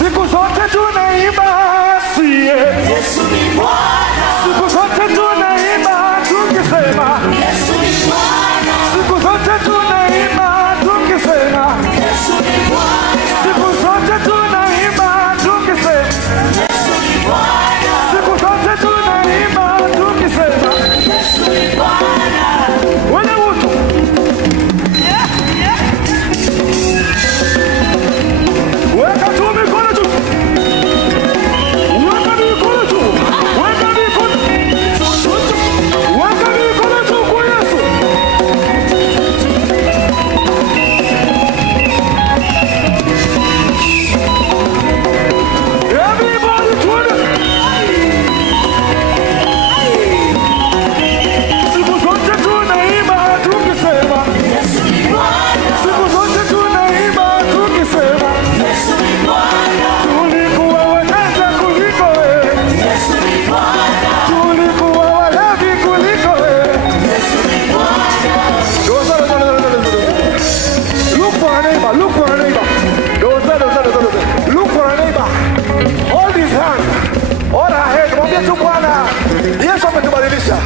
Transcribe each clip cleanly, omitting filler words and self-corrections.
Siku zote tunaimba sie Yesu ni Bwana. Siku zote tunaimba tukisema Yesu ni Bwana. Siku zote tunaimba tukisema Yesu ni Bwana. Siku zote tunaimba tukisema Yesu ni Bwana. Siku zote tunaimba tukisema Yesu ni Bwana. wale wote weka tu mikono juu. Weka mikono juu. Weka mikono. Weka mikono juu kwa Yesu. Everybody twende. Siku zote tunaimba tukisema Yesu ni Bwana. Siku zote tunaimba tukisema Yesu ni Bwana. tulikuwa wajanja kuliko wewe, Yesu ni Bwana. tulikuwa walevi kuliko wewe. Yesu ni Bwana. Look for a neighbor, look for a neighbor. Look for a neighbor. Hold his hand. Hold her head. Mwambie tu Bwana, Yesu ametubadilisha.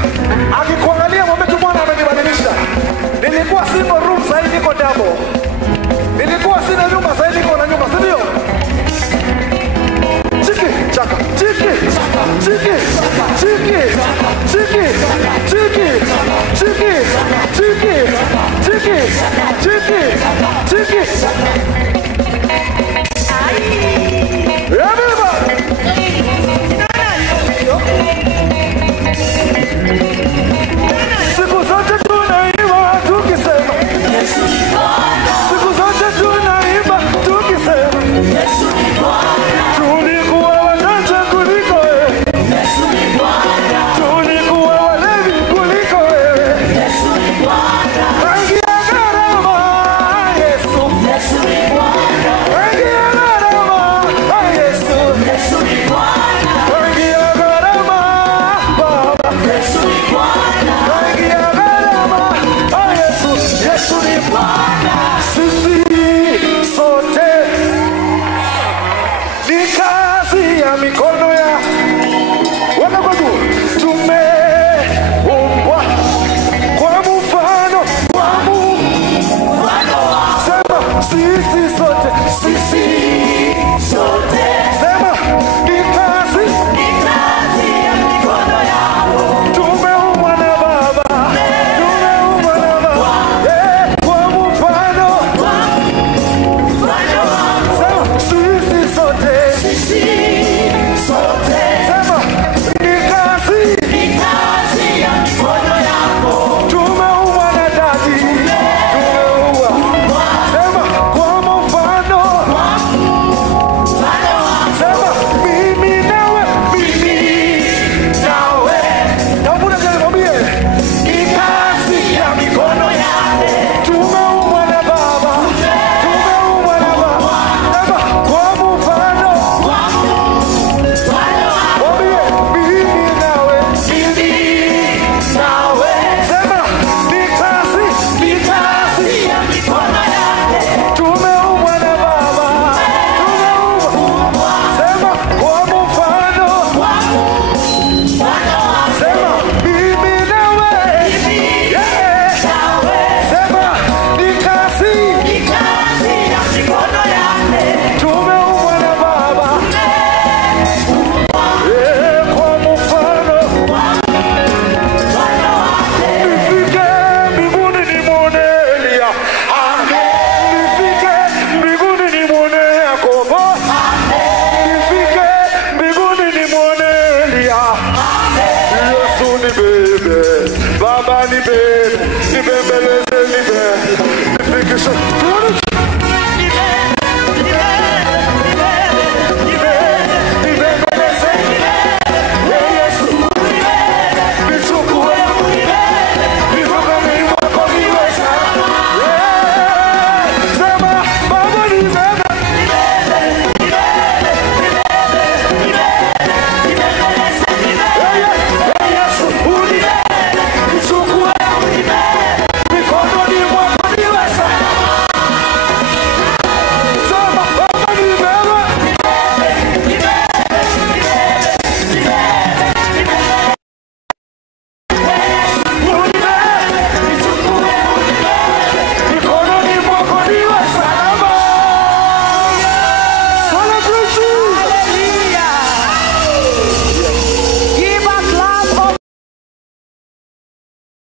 Akikuangalia mwambie tu Bwana amenibadilisha. Nilikuwa single room, sasa hivi niko double. Nilikuwa sina nyumba, sasa hivi niko na nyumba, si ndio? Chiki, chaka, chiki, chiki, chiki, chiki, chiki, chiki, chiki, chiki, chiki, chiki. Everybody. Siku zote tunaimba tukisema Yesu ni Bwana. Siku zote tunaimba tukisema Yesu ni Bwana. tulikuwa wajanja kuliko wewe, Yesu ni Bwana. tulikuwa walevi kuliko wewe. Yesu ni Bwana. Rangi ya gharama Yesu, Yesu ni Bwana. rangi ya gharama Yesu, Yesu ni Bwana. rangi ya gharama Baba, Yesu ni Bwana. rangi ya gharama Yesu, Yesu ni Bwana. Sisi sote ni kazi ya mikono ya wanadamu, tumeumbwa kwa mfano wa Mungu. Sema sisi sote, sisi